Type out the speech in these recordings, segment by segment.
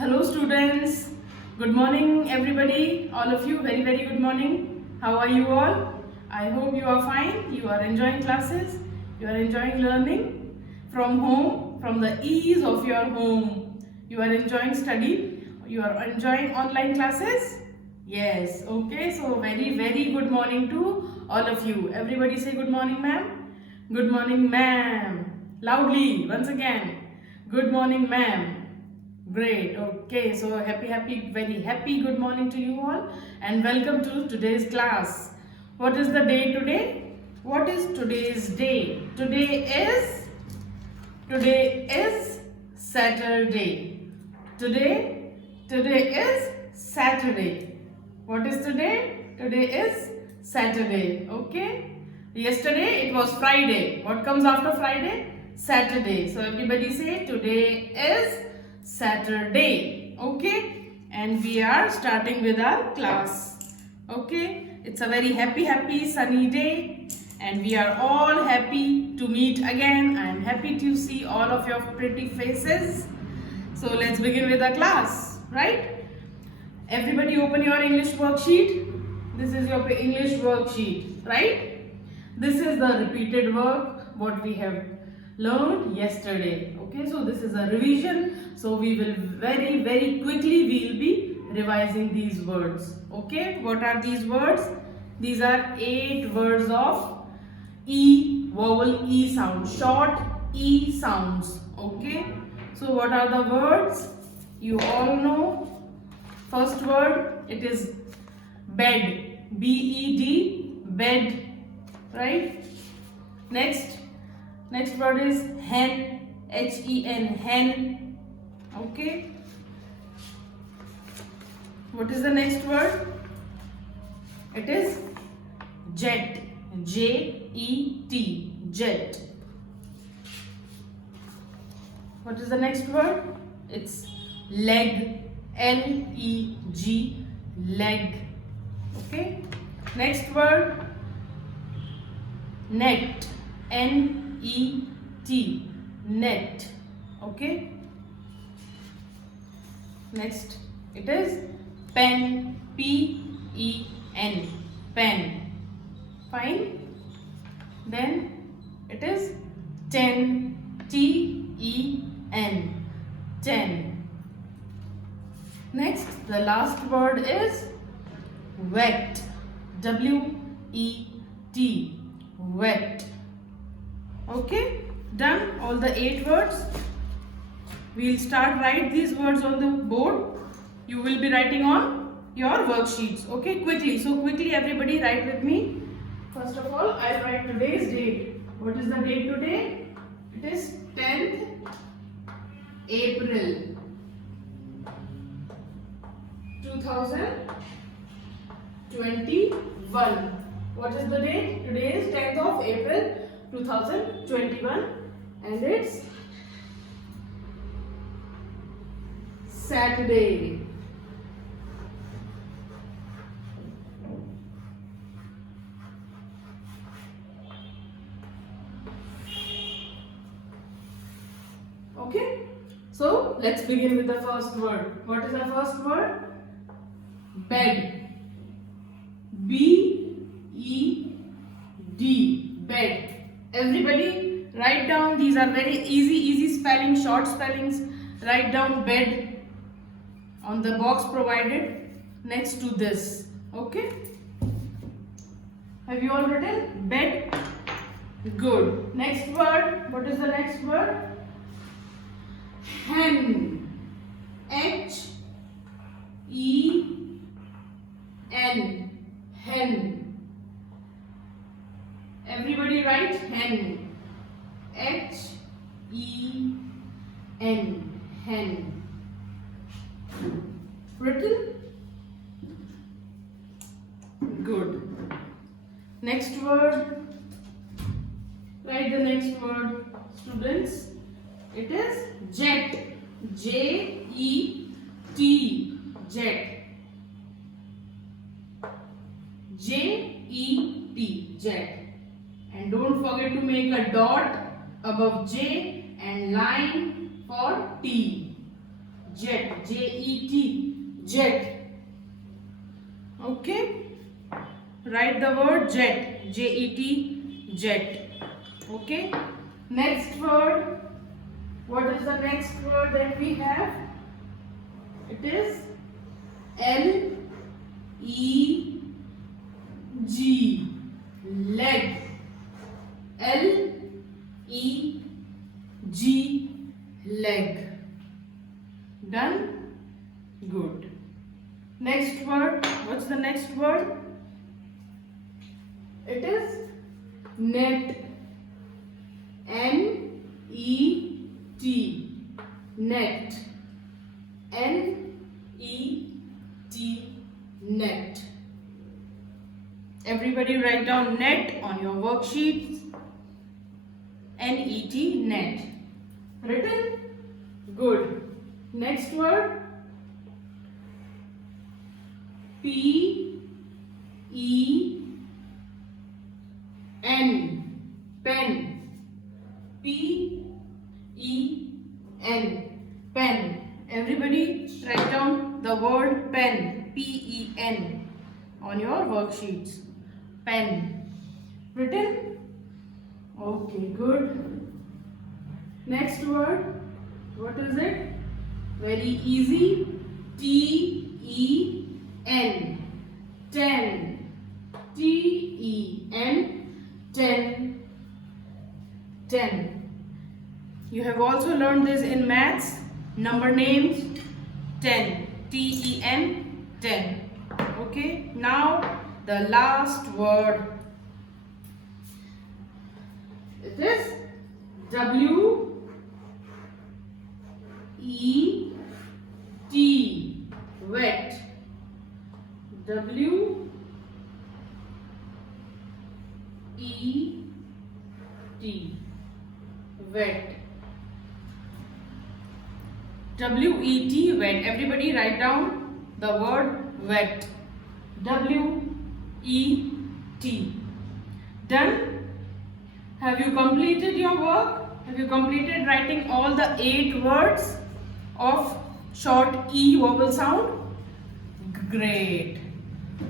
Hello students, good morning everybody, all of you, very good morning. How are you all? I hope you are fine, you are enjoying classes, you are enjoying learning from home, from the ease of your home. You are enjoying study, you are enjoying online classes? Yes, okay, so very good morning to all of you. Everybody say good morning ma'am. Good morning ma'am. Loudly, once again. Good morning ma'am. Great. Okay. So very happy good morning to you all and welcome to today's class. What is the day today? What is today's day? Today is Saturday. Today is Saturday. What is today? Today is Saturday. Okay. Yesterday it was Friday. What comes after Friday? Saturday. So everybody say today is Saturday. Okay. And we are starting with our class. Okay. It's a very happy sunny day. And we are all happy to meet again. I am happy to see all of your pretty faces. So let's begin with the class, right? Everybody open your English worksheet. This is your English worksheet, right? This is the repeated work what we have learned yesterday. Okay, so this is a revision. So we will very quickly we will be revising these words. Okay, what are these words? These are 8 words of E, vowel E sound, short E sounds. Okay, so what are the words? You all know. First word, it is bed, B-E-D, bed, right? Next word is hen, H-E-N, hen, okay? What is the next word? It is jet, J-E-T, jet. What is the next word? It's leg, L-E-G, leg. Okay. Next word, net, N-E-T, net. Okay. Next, it is pen, P-E-N, pen. Fine. Then it is ten, T-E-N, ten. Next, the last word is wet, W-E-T, wet. Okay, done all the 8 words. We'll start write these words on the board. You will be writing on your worksheets. Okay, quickly. So quickly everybody write with me. First of all, I'll write today's date. What is the date today? It is 10th April 2021. What is the date? Today is 10th of April 2021 and it's Saturday. Okay, so let's begin with the first word. What is the first word? Bed, B-E-D, bed. Everybody write down, these are very easy spelling, short spellings. Write down bed on the box provided next to this. Okay, have you all written bed? Good. Next word, what is the next word? Hen, H-E-N, hen. Everybody write hen, H-E-N, hen. Written? Good. Next word. Write the next word, students. It is jet, J-E-T, jet. J-E-T, jet. And don't forget to make a dot above J and line for T. jet, J-E-T, jet. Okay, write the word jet, J-E-T, jet. Okay, next word. What is the next word that we have? It is L-E-G, leg. L-E-G, leg. Done? Good. Next word. What's the next word? It is net. N-E-T, net. N-E-T, net. Everybody write down net on your worksheets. N-E-T, net. Written? Good. Next word. P-E-N, pen. P-E-N, pen. Everybody write down the word pen, P-E-N, on your worksheets. Pen. Written? Okay, good. Next word. What is it? Very easy. T-E-N, ten. T-E-N, ten. 10. You have also learned this in maths. Number names 10. T-E-N, 10. Okay. Now the last word. It is W-E-T, wet. W-E-T, wet. W-E-T, wet. Everybody write down the word wet. W-E-T. Done? Have you completed your work? Have you completed writing all the 8 words of short E vowel sound? Great.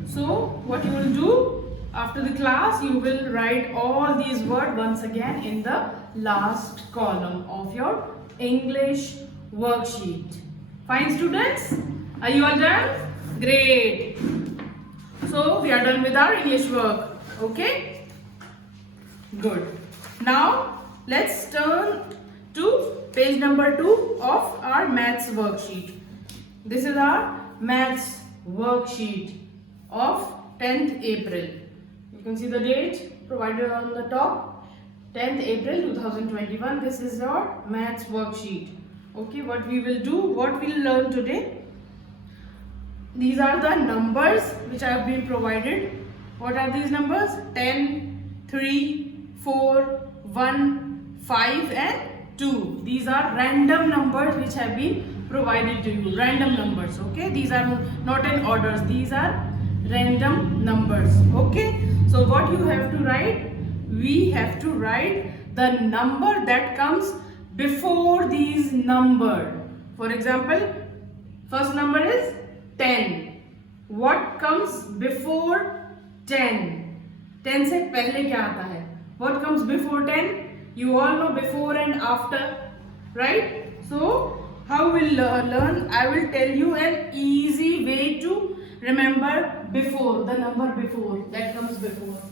So what you will do after the class, you will write all these words once again in the last column of your English worksheet. Fine, students? Are you all done? Great. So we are done with our English work. Okay? Good. Now let's turn to page number 2 of our maths worksheet. This is our maths worksheet of 10th April. You can see the date provided on the top. 10th April 2021. This is your maths worksheet. Okay, what we will do, what we will learn today. These are the numbers which have been provided. What are these numbers? 10, 3, 4, 1, 5 and 2. These are random numbers which have been provided to you. Random numbers. Okay, these are not in orders. These are random numbers. Okay, so what you have to write? We have to write the number that comes before these number. For example, first number is 10. What comes before 10? 10 से पहले क्या आता है? What comes before 10? You all know before and after, right? So how we'll learn? I will tell you an easy way to remember before, the number before that comes before.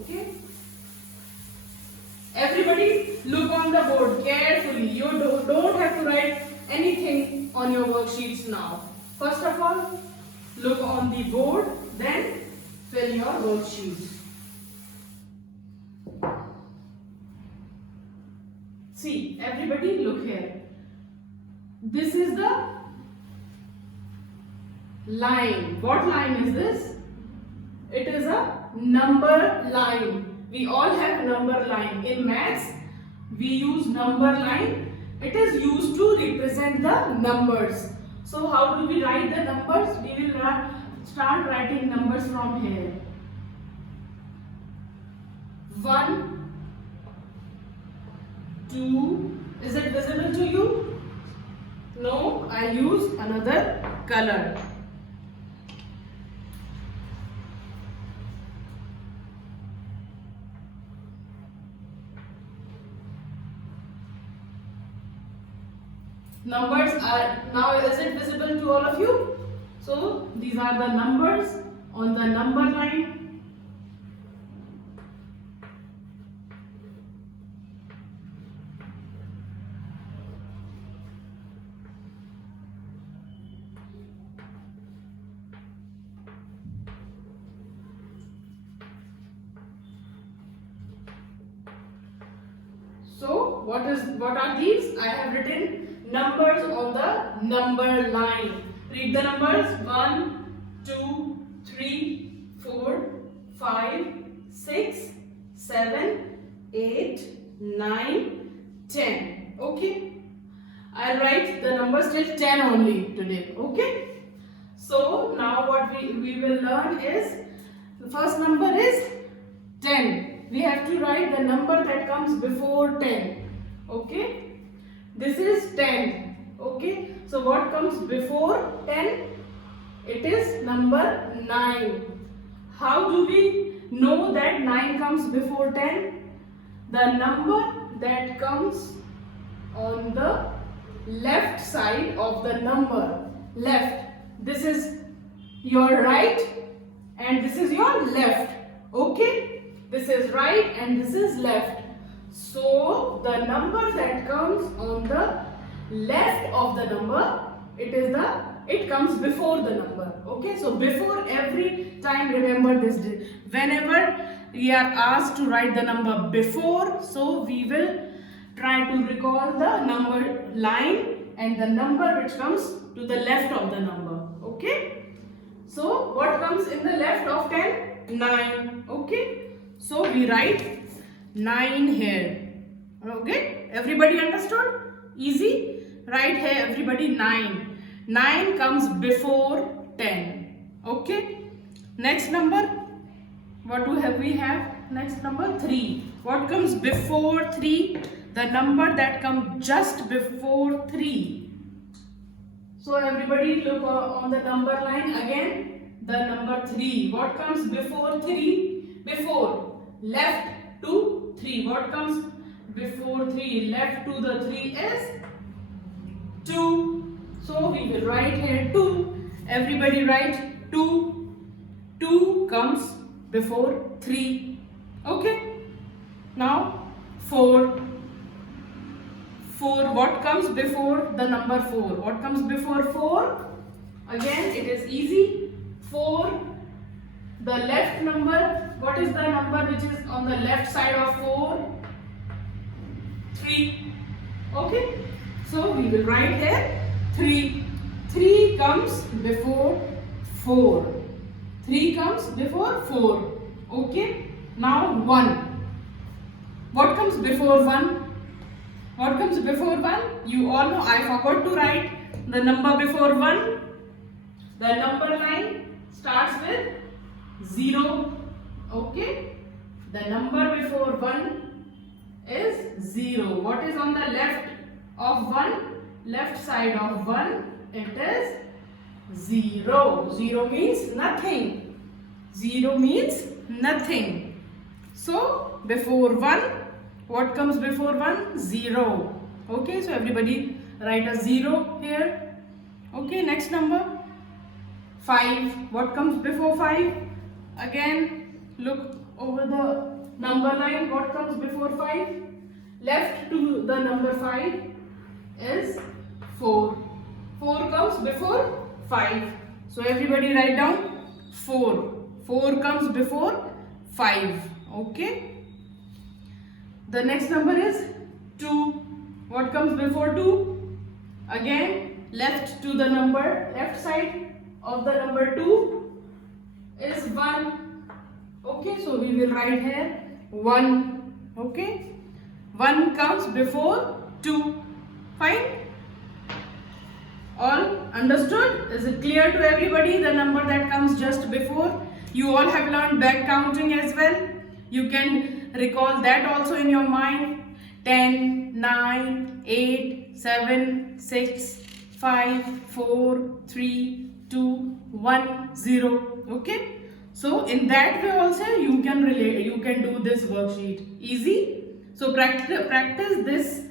Okay. Everybody look on the board carefully. You don't have to write anything on your worksheets now. First of all, look on the board, then fill your worksheets. See, everybody look here. This is the line. What line is this? It is a number line. We all have number line. In maths, we use number line. It is used to represent the numbers. So how do we write the numbers? We will start writing numbers from here. 1, 2, is it visible to you? No, I use another color. Numbers are now, is it visible to all of you? So these are the numbers on the number line. So what are these? I have written numbers on the number line. Read the numbers: 1, 2, 3, 4, 5, 6, 7, 8, 9, 10. Okay. I'll write the numbers till 10 only today. Okay. So now what we will learn is, the first number is 10. We have to write the number that comes before 10. Okay. This is 10. Okay. So what comes before 10? It is number 9. How do we know that 9 comes before 10? The number that comes on the left side of the number. Left. This is your right and this is your left. Okay. This is right and this is left. So the number that comes on the left of the number, it comes before the number. Okay. So before, every time remember this. Whenever we are asked to write the number before, so we will try to recall the number line and the number which comes to the left of the number. Okay. So what comes in the left of 10? 9. Okay. So we write 9 here. Okay. Everybody understood? Easy. Write here everybody 9. 9 comes before 10. Okay. Next number. What do we have? Next number 3. What comes before 3? The number that comes just before 3. So everybody look on the number line again. The number 3. What comes before 3? Before. Left to 3. What comes before 3? Left to the 3 is 2. So we will write here 2. Everybody write 2. 2 comes before 3. Okay. Now 4. 4. What comes before the number 4? What comes before 4? Again, it is easy. 4. The left number. What is the number which is on the left side of 4? 3. Okay. So we will write here 3. 3 comes before 4. 3 comes before 4. Okay. Now 1. What comes before 1? What comes before 1? You all know. I forgot to write the number before 1. The number line starts with 0. Okay. The number before 1 is 0. What is on the left of 1? Left side of 1, it is 0. 0 means nothing. 0 means nothing. So before 1, what comes before 1? 0. Okay, so everybody write a 0 here. Okay, next number 5. What comes before 5? Again, look over the number line. What comes before 5? Left to the number 5 is 4. 4 comes before 5. So everybody write down 4. 4 comes before 5. Okay. The next number is 2. What comes before 2? Again, left to the number, left side of the number 2 is 1. Okay, so we will write here 1. Okay. 1 comes before 2. Fine. All understood? Is it clear to everybody the number that comes just before? You all have learned back counting as well. You can recall that also in your mind. 10, 9, 8, 7, 6, 5 4 3 2 1 0. Okay, so in that way also you can do this worksheet easy. So practice this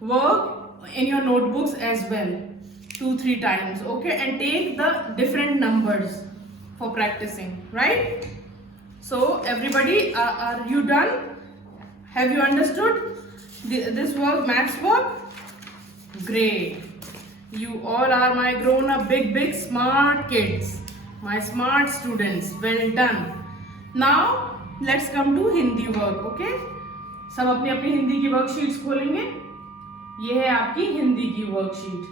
work in your notebooks as well 2-3 times. Okay, and take the different numbers for practicing, right? So everybody, are you done? Have you understood this work, maths work? Great. You all are my grown up big smart kids, my smart students. Well done. Now let's come to Hindi work. Okay, सब अपनी अपनी हिंदी की worksheets खोलेंगे. ये है आपकी हिंदी की worksheet.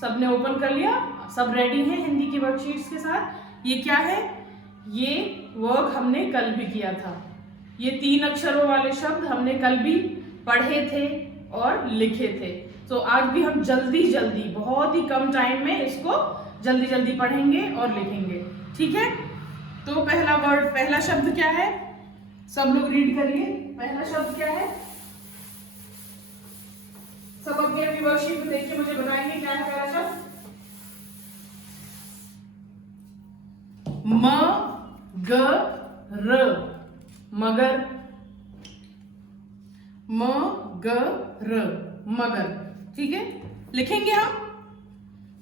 सबने ओपन कर लिया? सब रेडी हैं हिंदी की वर्कशीट्स के साथ? ये क्या है? ये वर्क हमने कल भी किया था. ये 3 अक्षरों वाले शब्द हमने कल भी पढ़े थे और लिखे थे. तो आज भी हम जल्दी जल्दी, बहुत ही कम टाइम में इसको जल्दी जल्दी पढ़ेंगे और लिखेंगे. ठीक है, तो पहला शब्द क्या है? सब लोग रीड करिए. पहला शब्द क्या है? सब अपनी अपनी वर्कशीट में देखिए, मुझे बताएंगे क्या है पहला शब्द. मगर, मगर, मगर, मगर. ठीक है, लिखेंगे हम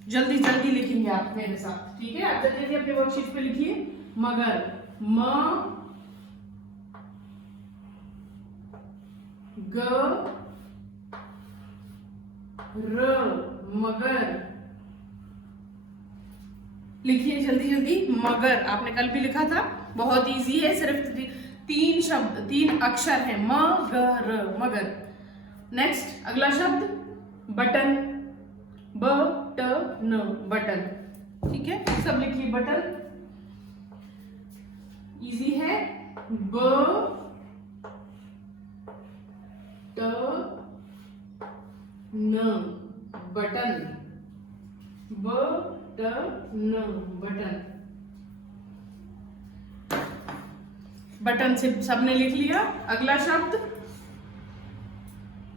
जल्दी जल्दी लिखेंगे आप मेरे साथ. ठीक है, आप जल्दी जल्दी अपने वर्कशीट पे लिखिए. मगर, म ग र, मगर. लिखिए जल्दी जल्दी. मगर आपने कल भी लिखा था, बहुत इजी है. सिर्फ 3 अक्षर है. मगर, मगर. नेक्स्ट अगला शब्द बटन, बटन, बटन. ठीक है, सब लिखिए. बटन इजी है. ब ट न, बटन. ब ट न, बटन. बटन से सबने लिख लिया. अगला शब्द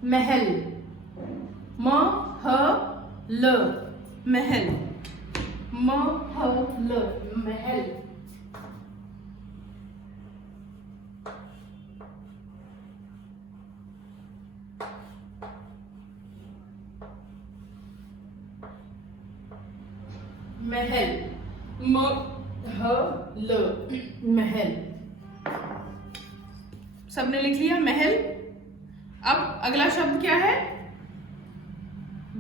महल, म ह ल, महल. म ह ल, महल. महल, म ह ल, महल. सबने लिख लिया महल. अब अगला शब्द क्या है?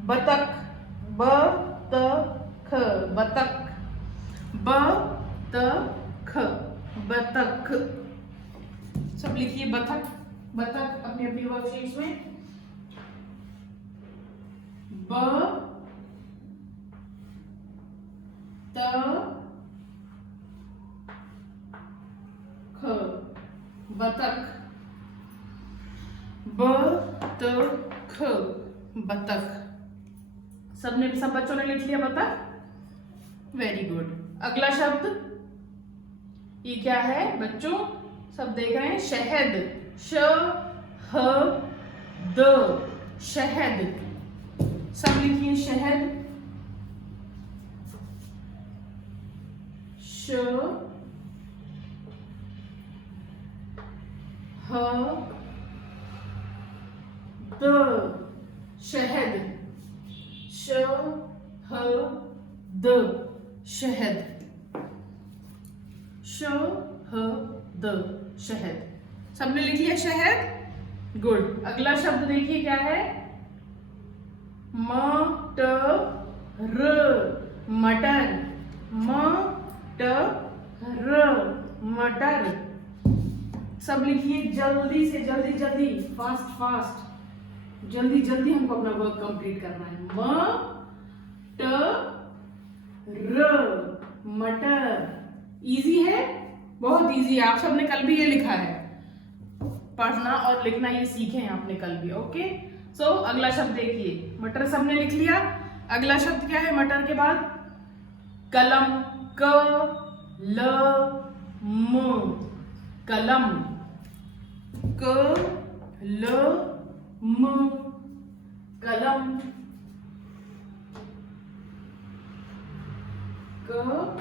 बतख, ब त ख, बतख. ब त ख, बतख. सब लिखिए बतख. बतख अपनी अपनी वर्कशीट्स में. ब त ख, बतख. ब त ख, बतख. सब बच्चों ने लिख लिया बतख. Very good. अगला शब्द ये क्या है बच्चों? सब देख रहे हैं. शहद, श ह द, शहद. सब लिखिए शहद. श ह द, शहद. श ह द, शहद. श ह द, शहद. सबने लिख लिया शहद. गुड. अगला शब्द देखिए क्या है? मटर, मटर. मटर, मटर. सब लिखिए जल्दी से, जल्दी जल्दी, फास्ट फास्ट. जल्दी जल्दी हमको अपना वर्क कंप्लीट करना है. मटर. इजी है, बहुत इजी है. आप सबने कल भी ये लिखा है. पढ़ना और लिखना ये सीखे हैं आपने कल भी. ओके, सो अगला शब्द देखिए. मटर सबने लिख लिया. अगला शब्द क्या है मटर के बाद? कलम, क ल म, कलम. क ल म, कलम. कलम।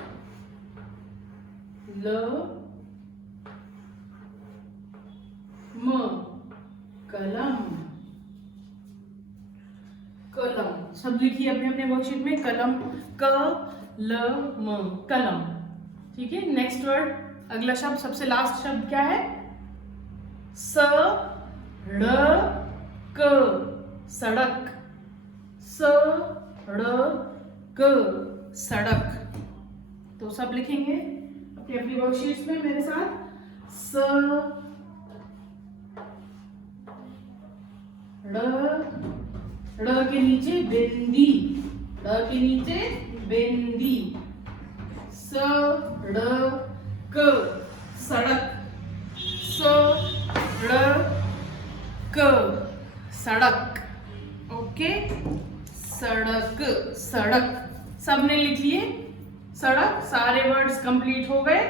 कलम सब लिखिए अपने अपने वर्कशीट में, कलम, कलम। ठीक है, नेक्स्ट वर्ड, अगला शब्द, सबसे लास्ट शब्द क्या है? सड़क, सड़क, सड़क, सड़क। तो सब लिखेंगे अपनी अपनी वर्कशीट्स में मेरे साथ। ड़ के नीचे बिंदी, ड़ के नीचे बिंदी। सड़क, सड़क, सड़क, सड़क। ओके, सड़क, सड़क सबने लिख लिए। सड़क, सारे वर्ड्स कंप्लीट हो गए,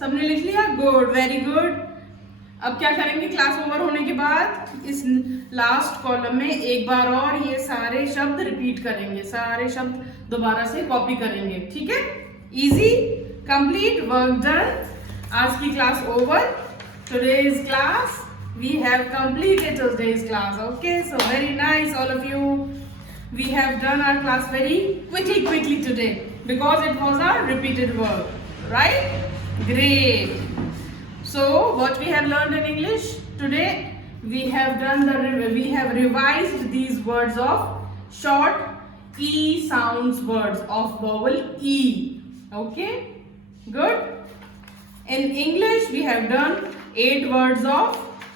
सबने लिख लिया। Good, very good. अब क्या करेंगे, क्लास ओवर होने के बाद इस लास्ट कॉलम में एक बार और ये सारे शब्द रिपीट करेंगे, सारे शब्द दोबारा से कॉपी करेंगे। ठीक है, इजी, कंप्लीट, वर्क डन। आज की class over. Today's class we have completed today's class. Okay, so very nice all of you. We have done our class very quickly today because it was a repeated work, right? Great. So what we have learned in English today, we have revised these words of short e sounds, words of vowel e. Okay, good. In English we have done 8 words of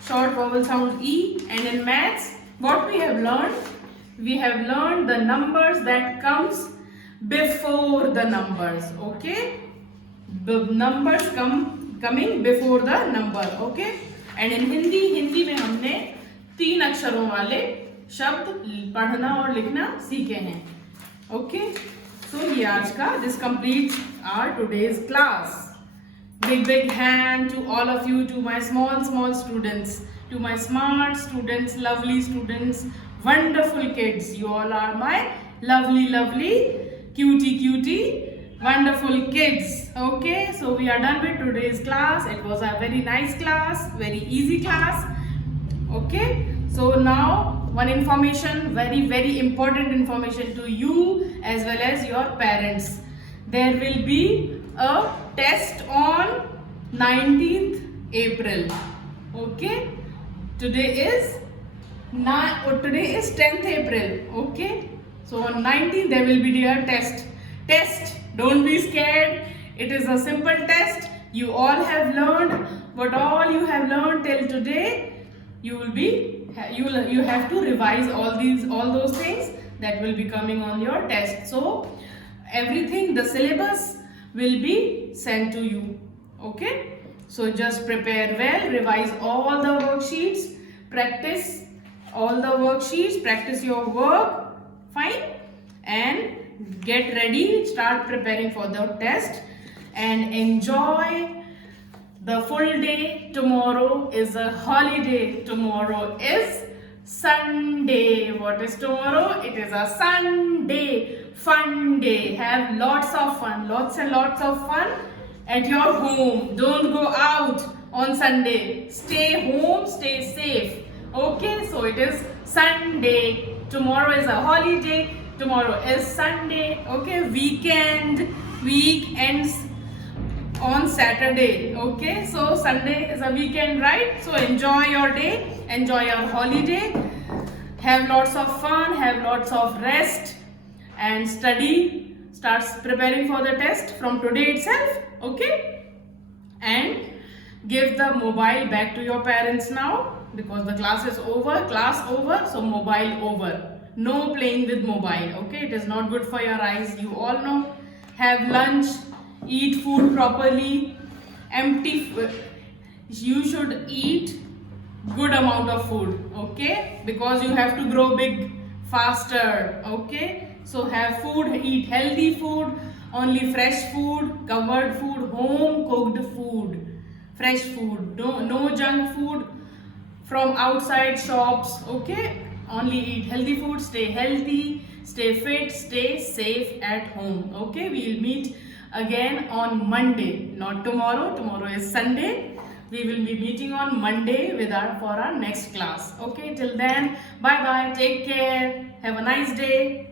short vowel sound e, and in maths what we have learned, we have learned the numbers that comes before the numbers. Okay, the numbers coming before the number. Okay, and in Hindi में हमने 3 अक्षरों वाले शब्द पढ़ना और लिखना सीखे हैं. Okay, so ये आज का this completes our today's class. Big hand to all of you, to my small students, to my smart students, lovely students, wonderful kids. You all are my lovely cutie wonderful kids. Okay, so we are done with today's class. It was a very nice class, very easy class. Okay, so now one information, very important information to you as well as your parents. There will be a test on 19th April. Okay, today is 10th April. Okay, so on 19th there will be a test. Don't be scared, it is a simple test. You all have learned what all you have learned till today. You have to revise all those things that will be coming on your test. So everything, the syllabus will be sent to you. Okay, so just prepare well, revise all the worksheets, practice all the worksheets, practice your work, fine, and get ready, start preparing for the test and enjoy the full day. Tomorrow is a holiday. Tomorrow is Sunday. What is tomorrow? It is a Sunday. Fun day. Have lots of fun, lots and lots of fun at your home. Don't go out on Sunday. Stay home, stay safe. Okay, so it is Sunday. Tomorrow is a holiday. Tomorrow is Sunday. Okay, week ends on Saturday. Okay, so Sunday is a weekend, right? So enjoy your day, enjoy your holiday, have lots of fun, have lots of rest, and study. Start preparing for the test from today itself. Okay, and give the mobile back to your parents now because the class is over. Class over, so mobile over. No playing with mobile. Okay, it is not good for your eyes, you all know. Have lunch, eat food properly, you should eat good amount of food. Okay, because you have to grow big faster. Okay, so have food, eat healthy food, only fresh food, covered food, home cooked food, fresh food, no junk food from outside shops. Okay, only eat healthy food, stay healthy, stay fit, stay safe at home. Okay, we will meet again on Monday, not tomorrow. Tomorrow is Sunday. We will be meeting on Monday for our next class. Okay, till then, bye bye. Take care. Have a nice day.